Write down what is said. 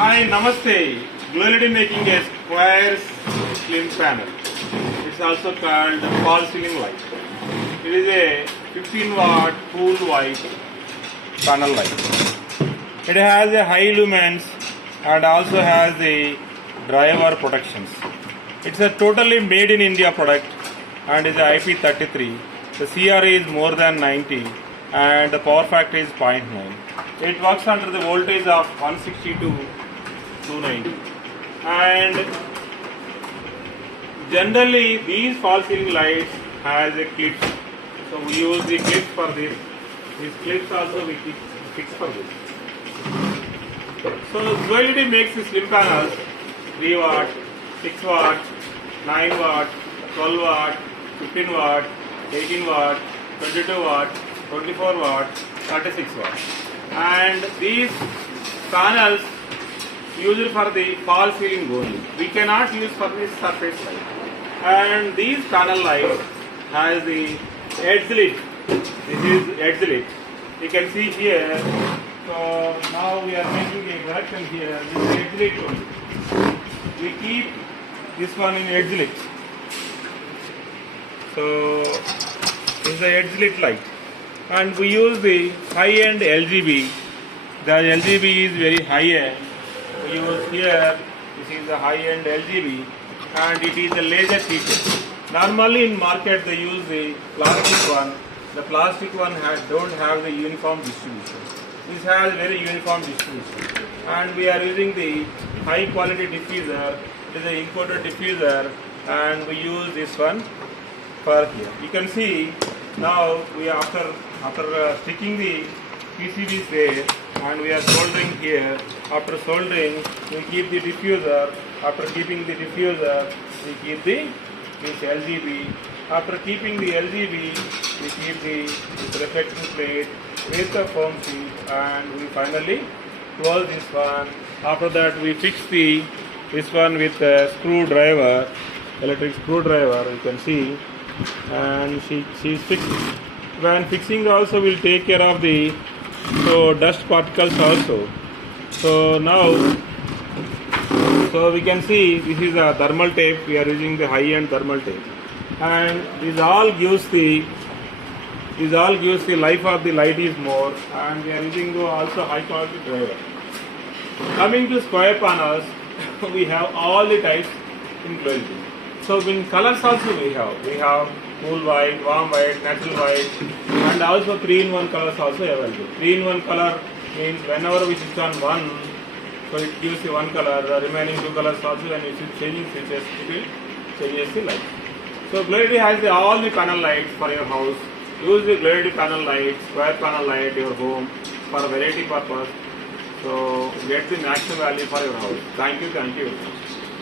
Hi, Namaste. GLO LED making a square slim panel. It's also called fall ceiling light. It is a 15 watt cool white panel light. It has a high lumens and also has the driver protections. It's a totally made in India product and is a IP33. The CRE is more than 90 and the power factor is 0.9. It works under the voltage of 160 to 290. And generally these fall ceiling lights has a clips. So we use the clips for this. These clips also we keep fixed for this. So GLO LED makes the slim panels 3 watt, 6 watt, 9 watt, 12 watt, 15 watt, 18 watt, 22 watt, 24 watt, 36 watt. And these panels used for the fall ceiling only. We cannot use for the surface light. And these panel lights has the edge lit. This is edge lit. You can see here. So now we are making a correction here. This is edge lit only. We keep this one in edge lit. So this is the edge lit light. And we use the high-end LGB. The LGB is very high-end. We use here, this is the high-end LGB and it is a laser feature. Normally in market they use the plastic one. The plastic one don't have the uniform distribution. This has very uniform distribution. And we are using the high quality diffuser. It is an imported diffuser and we use this one for here. You can see now we after sticking the PCBs there and we are soldering here. After soldering, we keep the diffuser. After keeping the diffuser, we keep this LGB. After keeping the LGB, we keep this reflecting plate with the foam sheet and we finally close this one. After that, we fix this one with a screwdriver, electric screwdriver. You can see, and she's fixed. When fixing also, we'll take care of the dust particles also. So now, we can see this is a thermal tape. We are using the high-end thermal tape, and this all gives the life of the light is more. And we are using also high-quality driver. Coming to square panels, we have all the types in GLO LED. So in colors also we have cool white, warm white, natural white, and also 3-in-1 colors also available. 3-in-1 color means whenever we switch on one, so it gives you one color, the remaining 2 colors also when you switch changing switches, it will changes the light. So GLO LED has all the panel lights for your house. Use the GLO LED panel light, square panel light your home for variety purpose. So get the maximum value for your house. Thank you.